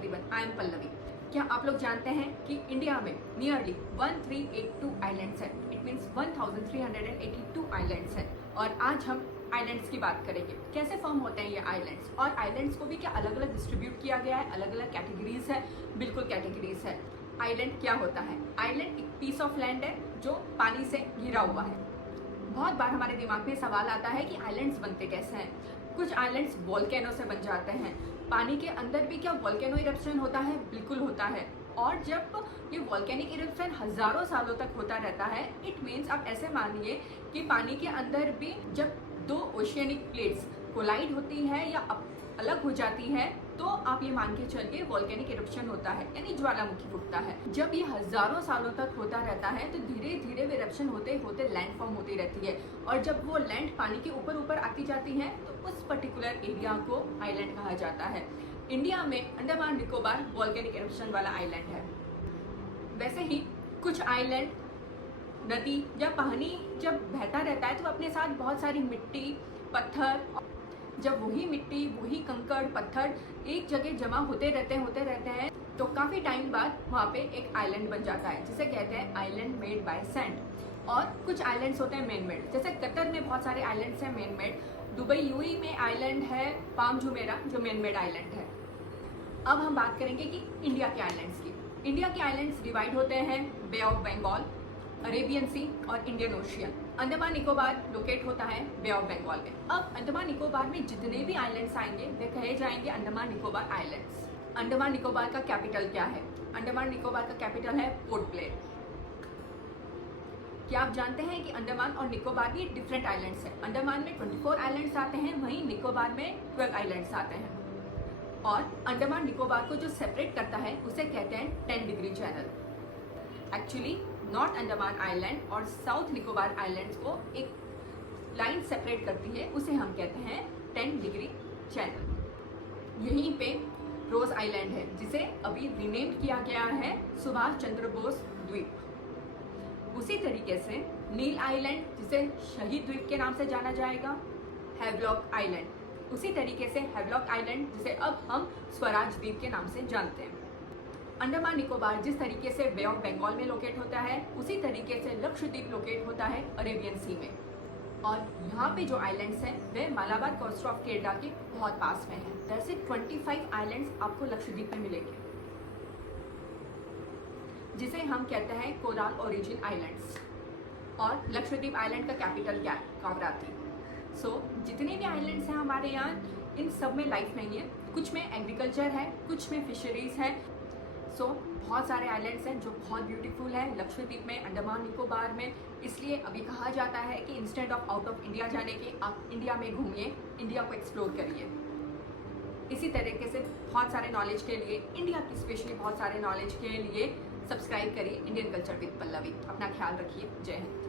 Everyone, I am Pallavi. क्या आप लोग जानते हैं कि इंडिया में नियरली 1382 आइलैंड्स हैं। इट मीन्स 1382 आइलैंड्स हैं। और आज हम आइलैंड्स की बात करेंगे, कैसे फॉर्म होते हैं ये आइलैंड्स, और आइलैंड्स को भी क्या अलग अलग डिस्ट्रीब्यूट किया गया है, अलग अलग कैटेगरीज है। बिल्कुल कैटेगरीज है। आइलैंड क्या होता है? आइलैंड एक पीस ऑफ लैंड है जो पानी से घिरा हुआ है। बहुत बार हमारे दिमाग में सवाल आता है कि आइलैंड्स बनते कैसे हैं। कुछ आइलैंड्स वोल्केनो से बन जाते हैं। पानी के अंदर भी क्या वोल्केनो इरप्शन होता है? बिल्कुल होता है। और जब ये वोल्केनिक इरप्शन हजारों सालों तक होता रहता है, इट मीन्स आप ऐसे मानिए कि पानी के अंदर भी जब दो ओशियनिक प्लेट्स कोलाइड होती है या अलग हो जाती है, तो आप ये मान के चलिए वोल्केनिक इरप्शन होता है, यानी ज्वालामुखी फूटता है। जब ये हजारों सालों तक होता रहता है तो धीरे धीरे वो इरप्शन होते होते लैंड फॉर्म होती रहती है। और जब वो लैंड पानी के ऊपर ऊपर आती जाती है तो उस पर्टिकुलर एरिया को आइलैंड कहा जाता है। इंडिया में अंडमान निकोबार वोल्केनिक इरप्शन वाला आइलैंड है। वैसे ही कुछ आइलैंड नदी या पानी जब बहता रहता है तो अपने साथ बहुत सारी मिट्टी, पत्थर, जब वही मिट्टी, वही कंकड़, पत्थर एक जगह जमा होते रहते हैं तो काफ़ी टाइम बाद वहाँ पे एक आइलैंड बन जाता है, जिसे कहते हैं आइलैंड मेड बाय सैंड। और कुछ आइलैंड्स होते हैं मैन मेड, जैसे कतर में बहुत सारे आइलैंड्स हैं मैन मेड। दुबई यूएई में आइलैंड है पाम जुमेरा जो मैन मेड आइलैंड है। अब हम बात करेंगे कि इंडिया के आइलैंड्स की। इंडिया के आइलैंड्स डिवाइड होते हैं बे ऑफ बंगाल, अरेबियन सी और Indian ocean. Andaman Nicobar locate होता है बे ऑफ बंगाल में। अब अंडमान निकोबार में जितने भी आइलैंड्स आएंगे वे कहे जाएंगे अंडमान निकोबार आइलैंड्स। अंडमान निकोबार का कैपिटल क्या है? अंडमान निकोबार का कैपिटल है पोर्ट ब्लेयर। क्या आप जानते हैं कि अंडमान और निकोबार भी डिफरेंट आइलैंड्स हैं? अंडमान में 24 आइलैंड्स आते हैं, वहीं निकोबार में 12 आइलैंड्स आते हैं। और अंडमान निकोबार को जो सेपरेट करता है उसे कहते हैं 10 degree channel. Actually north Andaman island और साउथ निकोबार आइलैंड्स को एक लाइन सेपरेट करती है, उसे हम कहते हैं 10 डिग्री चैनल। यहीं पे रोज आइलैंड है जिसे अभी रीनेम्ड किया गया है सुभाष चंद्र बोस द्वीप। उसी तरीके से नील आइलैंड जिसे शहीद द्वीप के नाम से जाना जाएगा, हैवलॉक आइलैंड। उसी तरीके से हैवलॉक आइलैंड जिसे अब हम स्वराज द्वीप के नाम से जानते हैं। अंडमान निकोबार जिस तरीके से बे ऑफ बंगाल में लोकेट होता है, उसी तरीके से लक्षद्वीप लोकेट होता है अरेबियन सी में। और यहाँ पे जो आइलैंड्स हैं वे मालाबार कोस्ट ऑफ केरला के बहुत पास में हैं। वैसे 25 आइलैंड्स आपको लक्षद्वीप में मिलेंगे, जिसे हम कहते हैं कोराल ओरिजिन आइलैंड्स। और लक्षद्वीप आइलैंड का कैपिटल क्या है? कावराती। जितने भी आइलैंड्स हैं हमारे यहाँ, इन सब में लाइफ नहीं है। कुछ में एग्रीकल्चर है, कुछ में फिशरीज है। बहुत सारे आइलैंड्स हैं जो बहुत ब्यूटीफुल है लक्षद्वीप में, अंडमान निकोबार में। इसलिए अभी कहा जाता है कि instead of out of India जाने के आप इंडिया में घूमिए, इंडिया को एक्सप्लोर करिए। इसी तरीके से बहुत सारे नॉलेज के लिए, इंडिया की स्पेशली बहुत सारे नॉलेज के लिए सब्सक्राइब करिए इंडियन कल्चर विद पल्लवी। अपना ख्याल रखिए। जय हिंद।